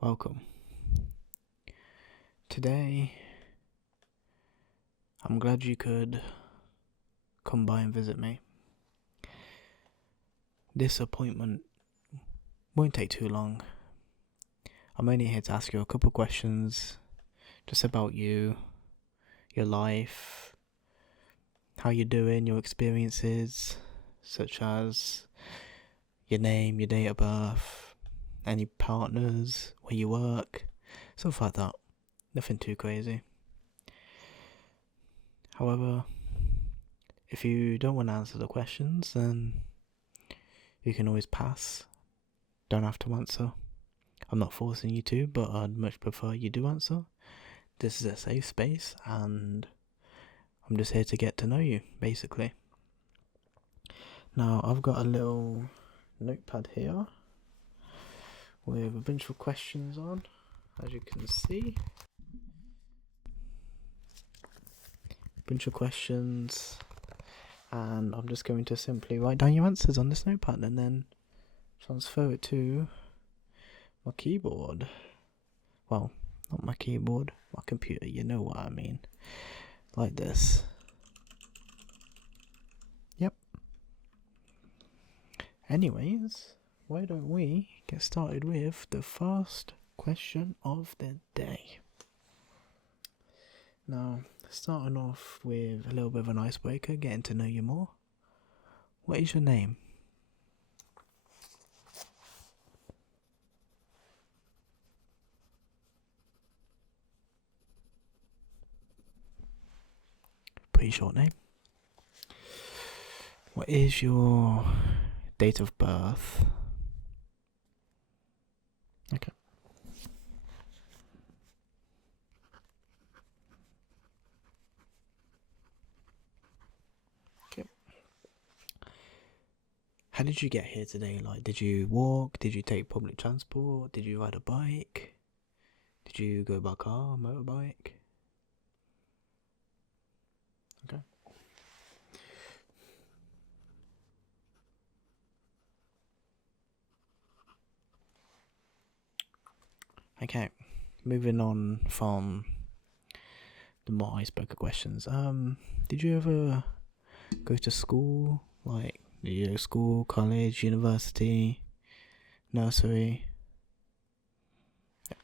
Welcome. Today, I'm glad you could come by and visit me. This appointment won't take too long. I'm only here to ask you a couple questions just about you, your life, how you're doing, your experiences, such as your name, your date of birth, any partners, where you work, stuff like that. Nothing too crazy. However, if you don't want to answer the questions, then you can always pass. Don't have to answer. I'm not forcing you to, but I'd much prefer you do answer. This is a safe space, and I'm just here to get to know you, basically. Now, I've got a little notepad here with a bunch of questions on, as you can see. Bunch of questions, and I'm just going to simply write down your answers on this notepad and then transfer it to my keyboard. Well, not my keyboard, my computer, you know what I mean. Like this. Yep. Anyways, why don't we get started with the first question of the day. Now, starting off with a little bit of an icebreaker, getting to know you more. What is your name? Pretty short name. What is your date of birth? Okay. How did you get here today? Like, did you walk? Did you take public transport? Did you ride a bike? Did you go by car, motorbike? Okay. Okay. Moving on from the more icebreaker questions. Did you ever go to school? Like, did you go to school, college, university, nursery? Yep.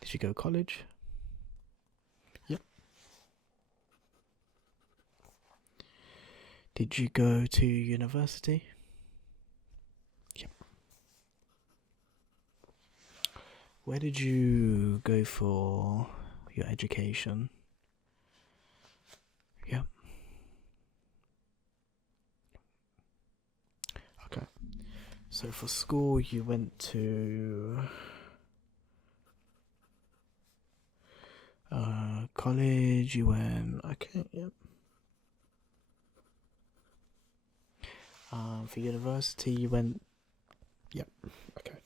Did you go to college? Yep. Did you go to university? Yep. Where did you go for your education? Yep. Okay. So for school, you went to college. You went. Okay. Yep. For university, you went. Yep. Okay.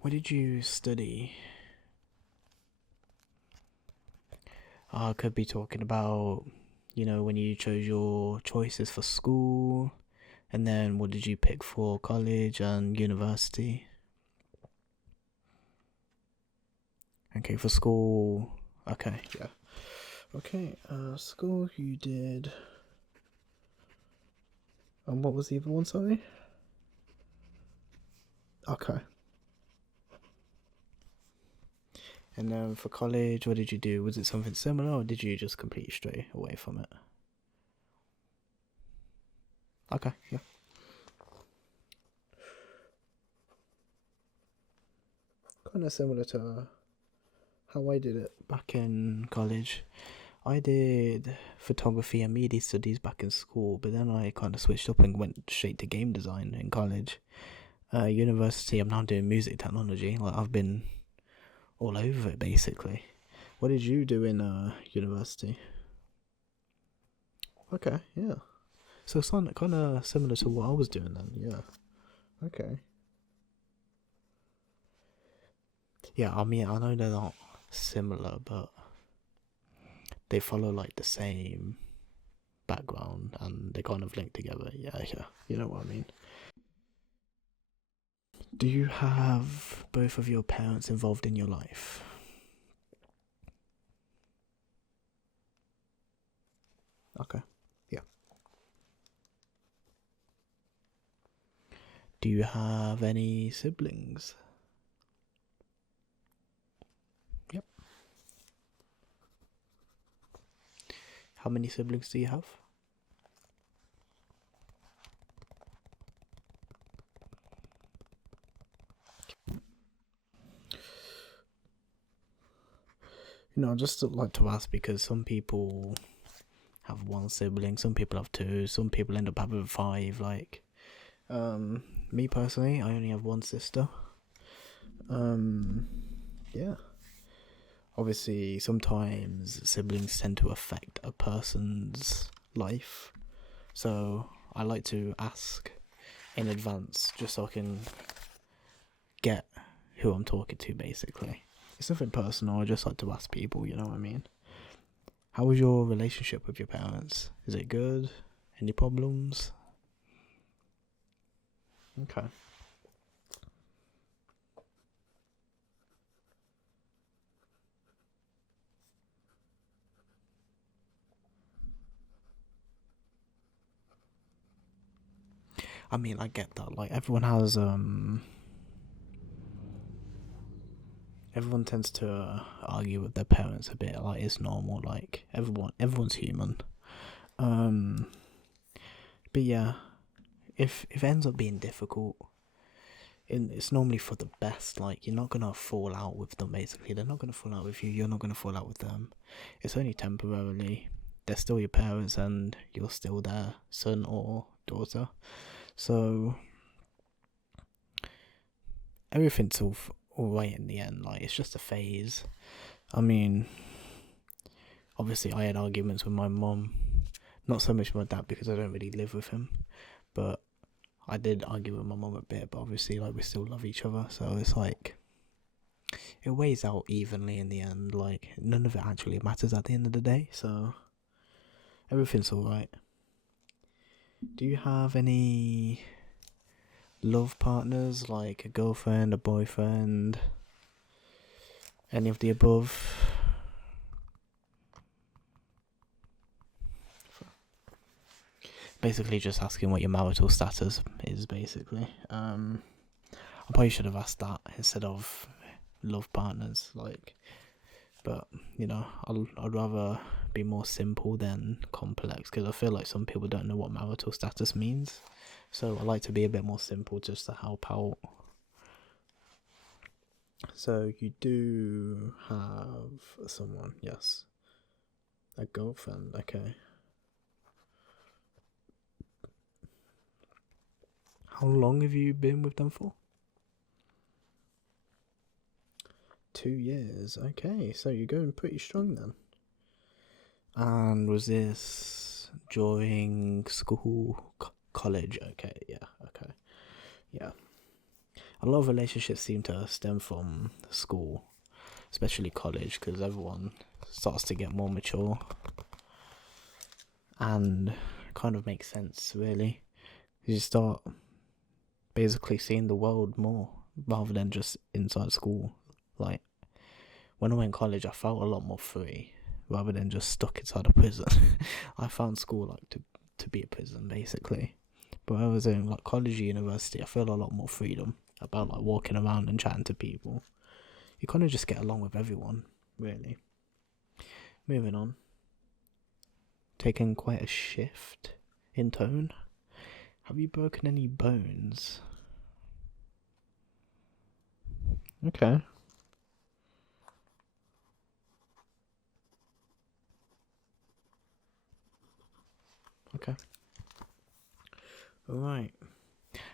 What did you study? I could be talking about, when you chose your choices for school, and then what did you pick for college and university? Okay, for school. Okay, yeah. Okay, school you did. And what was the other one, sorry? Okay. And then for college, what did you do? Was it something similar, or did you just completely stray away from it? Okay, yeah. Kind of similar to how I did it back in college. I did photography and media studies back in school, but then I kind of switched up and went straight to game design in college. University, I'm now doing music technology. Like, I've been all over it, basically. What did you do in university? Okay, yeah. So it's kind of similar to what I was doing then, yeah. Okay. Yeah, I mean, I know they're not similar, but they follow like the same background and they kind of link together. Yeah, you know what I mean. Do you have both of your parents involved in your life? Okay, yeah. Do you have any siblings? Yep. How many siblings do you have? I'd just like to ask because some people have one sibling, some people have two, some people end up having five. Like, me personally, I only have one sister. Yeah. Obviously, sometimes siblings tend to affect a person's life, so I like to ask in advance just so I can get who I'm talking to, basically. It's nothing personal, I just like to ask people, you know what I mean? How was your relationship with your parents? Is it good? Any problems? Okay. I mean, I get that. Like, everyone tends to argue with their parents a bit. Like, it's normal. Like, everyone's human. Um, but yeah, if it ends up being difficult, it's normally for the best. Like, you're not gonna fall out with them. Basically, they're not gonna fall out with you. You're not gonna fall out with them. It's only temporarily. They're still your parents, and you're still their son or daughter. So everything's all right in the end. Like, it's just a phase. I mean, obviously, I had arguments with my mum. Not so much with my dad because I don't really live with him, but I did argue with my mum a bit. But obviously, like, we still love each other, so it's like it weighs out evenly in the end. Like, none of it actually matters at the end of the day. So everything's all right. Do you have any love partners, like a girlfriend, a boyfriend, any of the above? Basically, just asking what your marital status is. Basically, I probably should have asked that instead of love partners. Like, but I'd rather be more simple than complex because I feel like some people don't know what marital status means. So I like to be a bit more simple just to help out. So you do have someone, yes. A girlfriend, okay. How long have you been with them for? 2 years, okay. So you're going pretty strong then. And was this during school, college? Okay, yeah, okay. Yeah. A lot of relationships seem to stem from school, especially college, because everyone starts to get more mature. And kind of makes sense, really. You start basically seeing the world more rather than just inside school. Like, when I went to college, I felt a lot more free rather than just stuck inside a prison. I found school like to be a prison, basically. But I was in like college or university, I feel a lot more freedom about like walking around and chatting to people. You kind of just get along with everyone, really. Moving on. Taking quite a shift in tone. Have you broken any bones? Okay. Okay. Alright.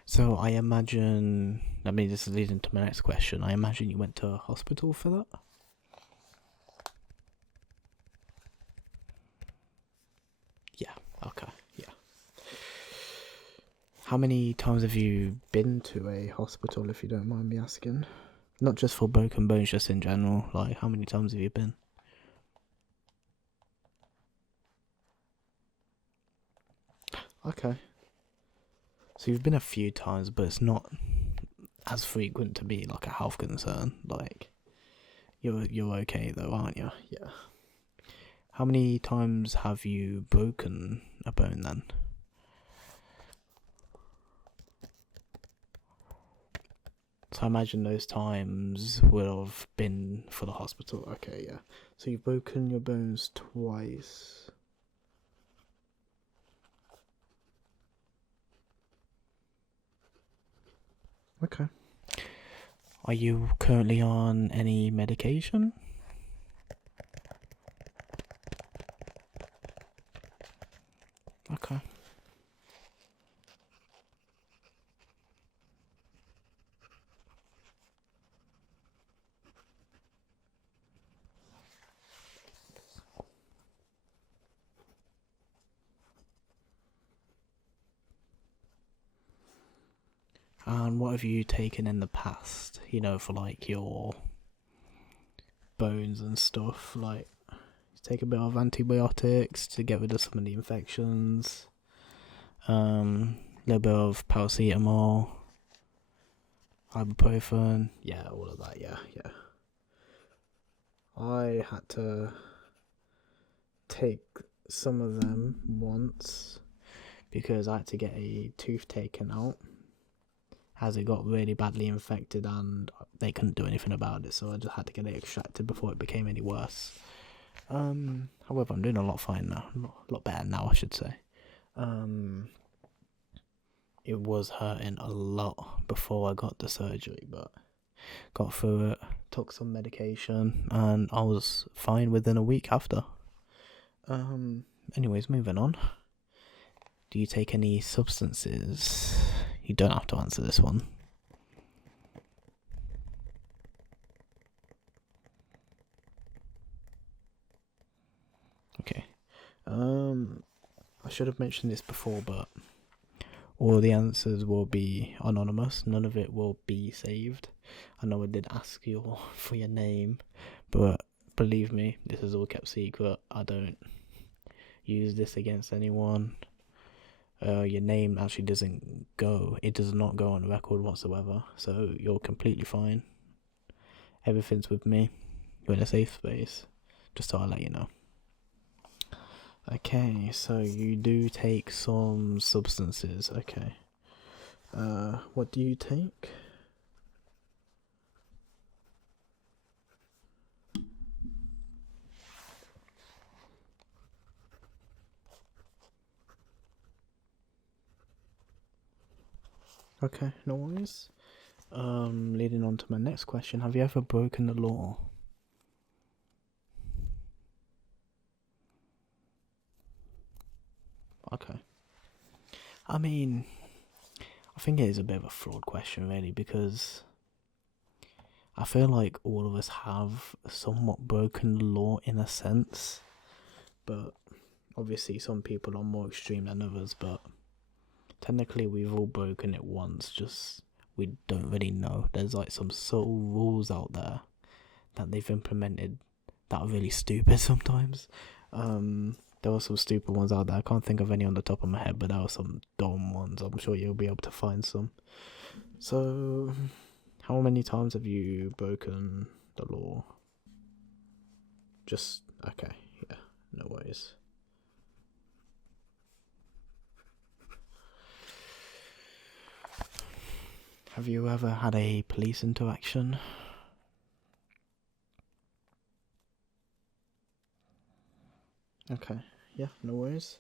So I imagine, this is leading to my next question. I imagine you went to a hospital for that? Yeah, okay, yeah. How many times have you been to a hospital, if you don't mind me asking? Not just for broken bones, just in general. Like, how many times have you been? Okay. So you've been a few times, but it's not as frequent to be like a health concern. Like you're okay though, aren't you? Yeah. How many times have you broken a bone then? So I imagine those times would have been for the hospital. Okay, yeah. So you've broken your bones twice. Okay. Are you currently on any medication? Okay. And what have you taken in the past, for like your bones and stuff? Like, take a bit of antibiotics to get rid of some of the infections. A little bit of paracetamol, ibuprofen. Yeah, all of that. Yeah. I had to take some of them once because I had to get a tooth taken out as it got really badly infected and they couldn't do anything about it, so I just had to get it extracted before it became any worse. However, I'm doing a lot fine now, a lot better now, I should say. It was hurting a lot before I got the surgery, but got through it, took some medication, and I was fine within a week after. Anyways, moving on. Do you take any substances? You don't have to answer this one. Okay. I should have mentioned this before, but all the answers will be anonymous. None of it will be saved. I know I did ask you for your name, but believe me, this is all kept secret. I don't use this against anyone. Your name actually does not go on record whatsoever, so you're completely fine. Everything's with me. You're in a safe space. Just thought I'd let you know. Okay, so you do take some substances. Okay. What do you take? Okay, no worries. Leading on to my next question, have you ever broken the law? Okay. I mean, I think it is a bit of a flawed question, really, because I feel like all of us have somewhat broken the law in a sense, but obviously some people are more extreme than others, but technically we've all broken it once, just we don't really know. There's like some subtle rules out there that they've implemented that are really stupid sometimes. There were some stupid ones out there. I can't think of any on the top of my head, but there were some dumb ones. I'm sure you'll be able to find some. So, how many times have you broken the law? Just, okay, yeah, no worries. Have you ever had a police interaction? Okay, yeah, no worries.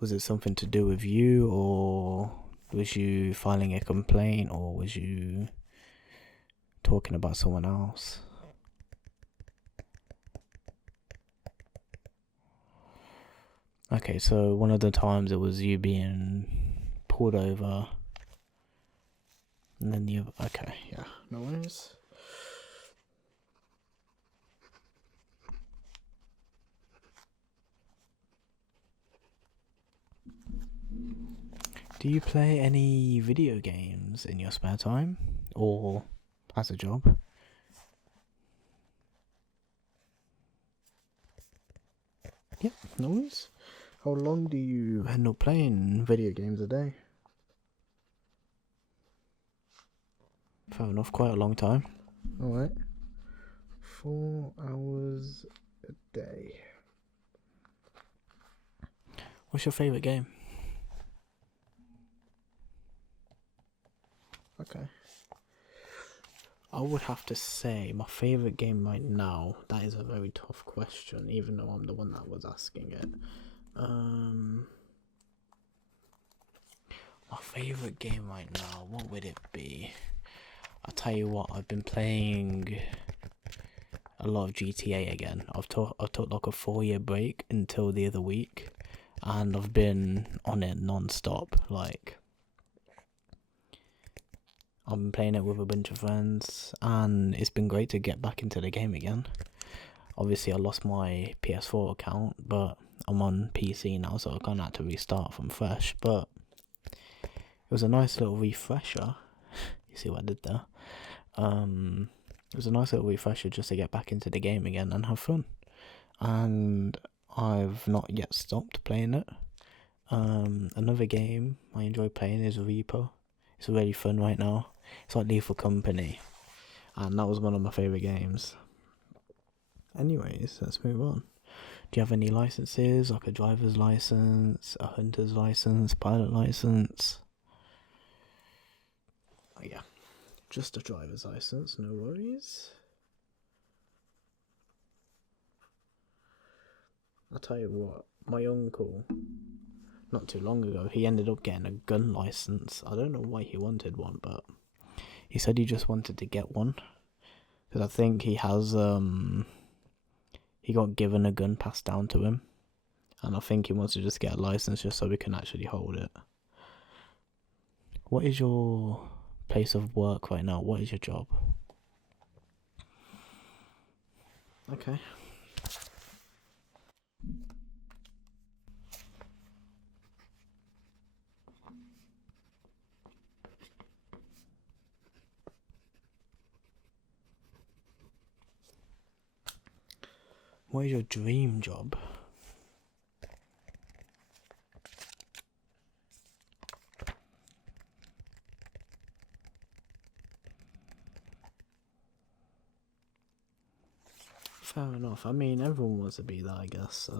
Was it something to do with you, or was you filing a complaint, or was you talking about someone else? Okay, so one of the times it was you being pulled over, and then you. Okay, yeah, no worries. Do you play any video games in your spare time, or as a job? Yep, no worries. How long do you end up playing video games a day? Fair enough, quite a long time. Alright. 4 hours a day. What's your favourite game? Okay. I would have to say my favourite game right now, that is a very tough question, even though I'm the one that was asking it. My favourite game right now, what would it be? I'll tell you what, I've been playing a lot of GTA again. I've took like a 4-year break until the other week, and I've been on it non-stop. Like, I've been playing it with a bunch of friends, and it's been great to get back into the game again. Obviously, I lost my PS4 account, but I'm on PC now, so I kind of had to restart from fresh. But it was a nice little refresher. You see what I did there? It was a nice little refresher just to get back into the game again and have fun. And I've not yet stopped playing it. Another game I enjoy playing is Reaper. It's really fun right now. It's like Lethal Company, and that was one of my favourite games. Anyways, let's move on. Do you have any licenses, like a driver's license, a hunter's license, pilot license? Oh yeah, just a driver's license, no worries. I'll tell you what, my uncle, not too long ago, he ended up getting a gun license. I don't know why he wanted one, but he said he just wanted to get one. Because I think he has, he got given a gun passed down to him. And I think he wants to just get a license just so we can actually hold it. What is your place of work right now? What is your job? Okay. What is your dream job? Fair enough. I mean, everyone wants to be that, I guess.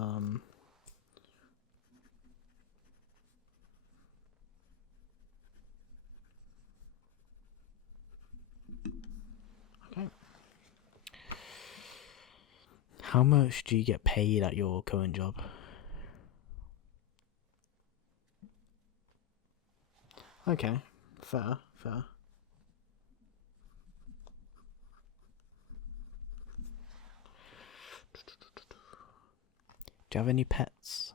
Okay. How much do you get paid at your current job? Okay. Fair. Do you have any pets?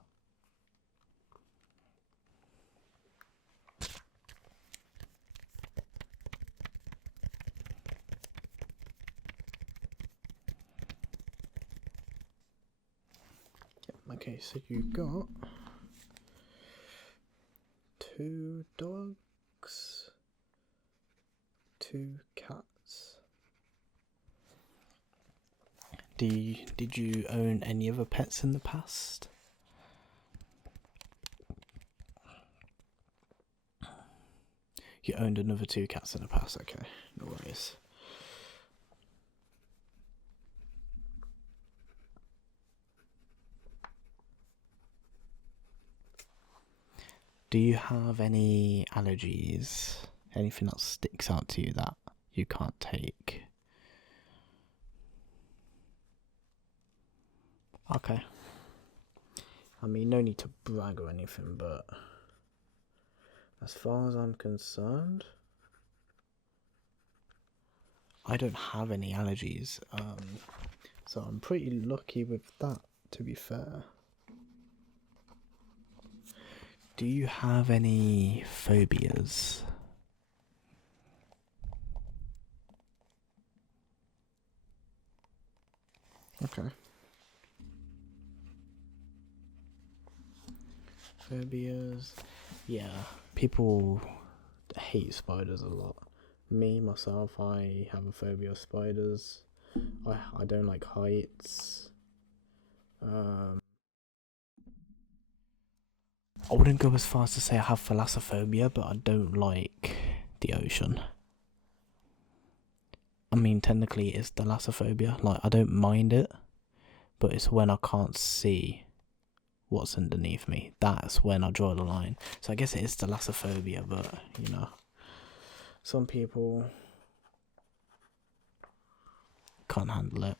Okay, so you got 2 dogs, 2 cats. Did you own any other pets in the past? You owned another 2 cats in the past, okay, no worries. Do you have any allergies? Anything that sticks out to you that you can't take? Okay. I mean, no need to brag or anything, but as far as I'm concerned, I don't have any allergies. So I'm pretty lucky with that, to be fair. Do you have any phobias? Okay. Phobias. Yeah, people hate spiders a lot. Me, myself, I have a phobia of spiders. I don't like heights. I wouldn't go as far as to say I have thalassophobia, but I don't like the ocean. I mean, technically it's thalassophobia. Like, I don't mind it, but it's when I can't see what's underneath me. That's when I draw the line. So I guess it is thalassophobia, but, you know, some people can't handle it.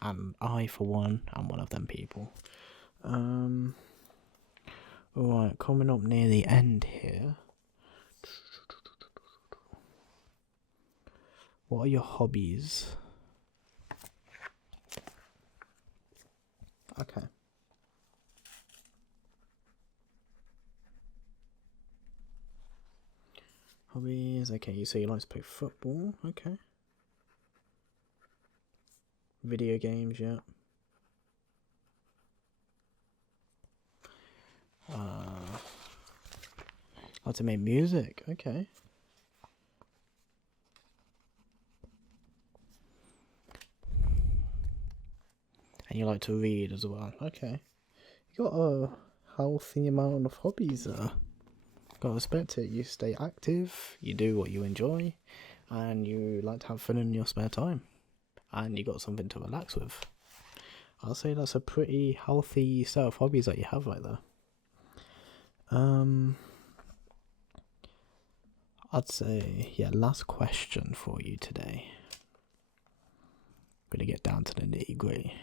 And I, for one, am one of them people. Alright, coming up near the end here. What are your hobbies? Okay. Hobbies, okay, you say you like to play football, okay. Video games, yeah. Like to make music, okay. And you like to read as well, okay. You got a healthy amount of hobbies there. Gotta respect it. You stay active, you do what you enjoy, and you like to have fun in your spare time. And you got something to relax with. I'll say that's a pretty healthy set of hobbies that you have right there. I'd say, yeah, last question for you today. I'm gonna get down to the nitty gritty.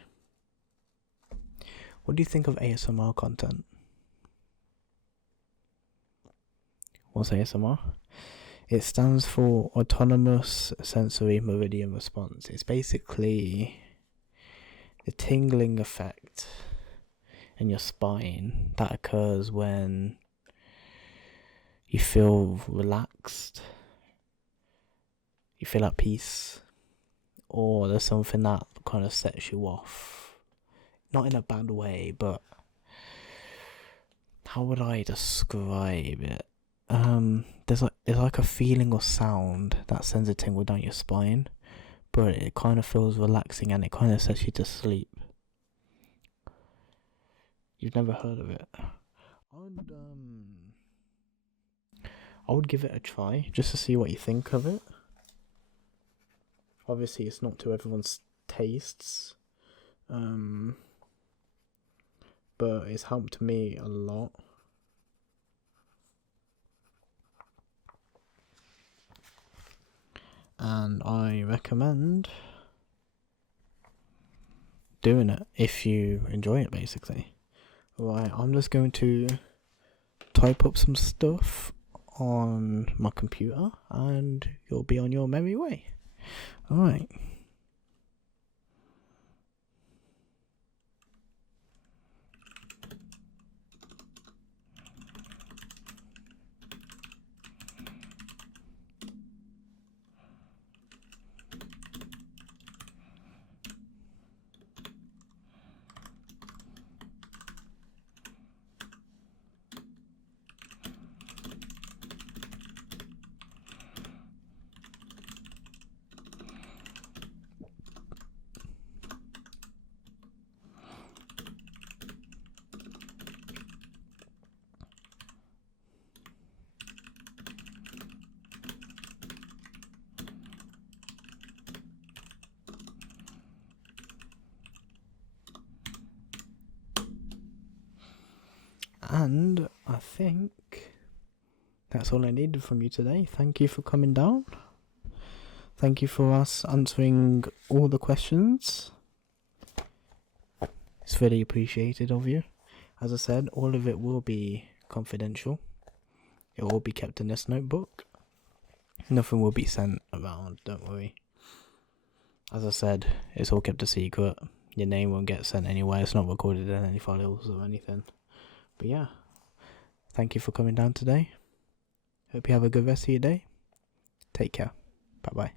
What do you think of ASMR content? What's ASMR? It stands for Autonomous Sensory Meridian Response. It's basically the tingling effect in your spine that occurs when you feel relaxed, you feel at peace, or there's something that kind of sets you off. Not in a bad way, but how would I describe it? There's like a feeling or sound that sends a tingle down your spine, but it kind of feels relaxing and it kind of sets you to sleep. You've never heard of it? I would give it a try just to see what you think of it. Obviously, it's not to everyone's tastes, but it's helped me a lot. And I recommend doing it if you enjoy it, basically. Right, I'm just going to type up some stuff on my computer and you'll be on your merry way. Alright. And I think that's all I needed from you today. Thank you for coming down. Thank you for us answering all the questions. It's really appreciated of you. As I said, all of it will be confidential. It will be kept in this notebook. Nothing will be sent around, don't worry. As I said, it's all kept a secret. Your name won't get sent anywhere. It's not recorded in any files or anything. But yeah, thank you for coming down today. Hope you have a good rest of your day. Take care. Bye bye.